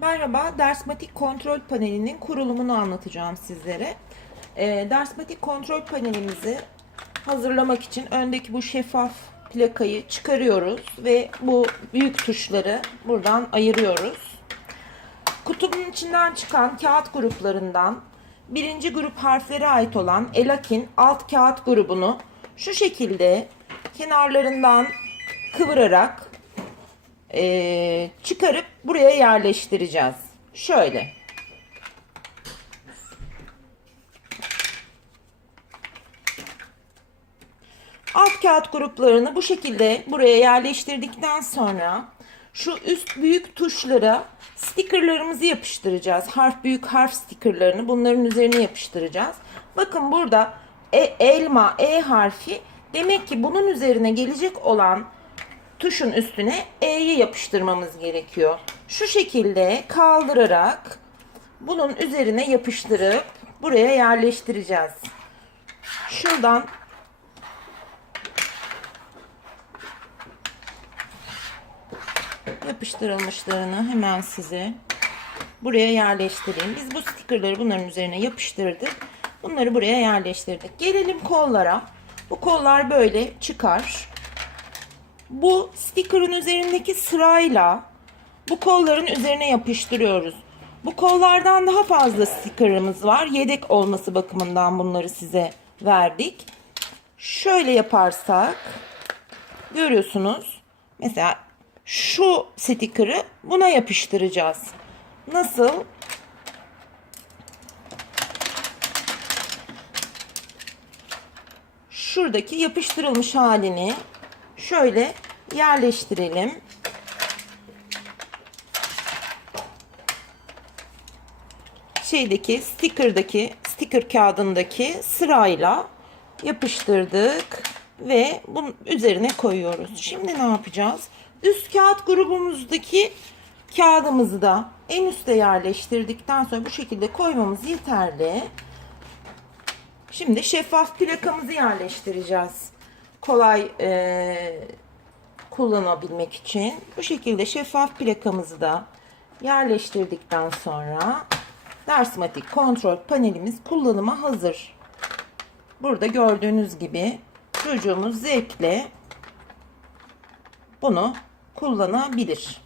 Merhaba, Dersmatik kontrol panelinin kurulumunu anlatacağım sizlere. Ee, Dersmatik kontrol panelimizi hazırlamak için öndeki bu şeffaf plakayı çıkarıyoruz ve bu büyük tuşları buradan ayırıyoruz. Kutunun içinden çıkan kağıt gruplarından birinci grup harflere ait olan Elakin alt kağıt grubunu şu şekilde kenarlarından kıvırarak eee, çıkarıp buraya yerleştireceğiz. Şöyle. Alt kağıt gruplarını bu şekilde buraya yerleştirdikten sonra şu üst büyük tuşlara stickerlarımızı yapıştıracağız. Harf büyük harf stickerlarını bunların üzerine yapıştıracağız. Bakın burada e, elma E harfi demek ki bunun üzerine gelecek olan tuşun üstüne E'yi yapıştırmamız gerekiyor. Şu şekilde kaldırarak bunun üzerine yapıştırıp buraya yerleştireceğiz. Şuradan yapıştırılmışlarını hemen size buraya yerleştireyim. Biz bu stickerları bunların üzerine yapıştırdık. Bunları buraya yerleştirdik. Gelelim kollara. Bu kollar böyle çıkar. Bu sticker'ın üzerindeki sırayla bu kolların üzerine yapıştırıyoruz. Bu kollardan daha fazla sticker'ımız var. Yedek olması bakımından bunları size verdik. Şöyle yaparsak görüyorsunuz. Mesela şu sticker'ı buna yapıştıracağız. Nasıl? Şuradaki yapıştırılmış halini şöyle yerleştirelim. Şeydeki sticker'daki sticker kağıdındaki sırayla yapıştırdık ve bunun üzerine koyuyoruz. Şimdi ne yapacağız? Üst kağıt grubumuzdaki kağıdımızı da en üste yerleştirdikten sonra bu şekilde koymamız yeterli. Şimdi şeffaf plakamızı yerleştireceğiz. Kolay e, kullanabilmek için. Bu şekilde şeffaf plakamızı da yerleştirdikten sonra Dersmatik kontrol panelimiz kullanıma hazır. Burada gördüğünüz gibi çocuğumuz zevkle bunu kullanabilir.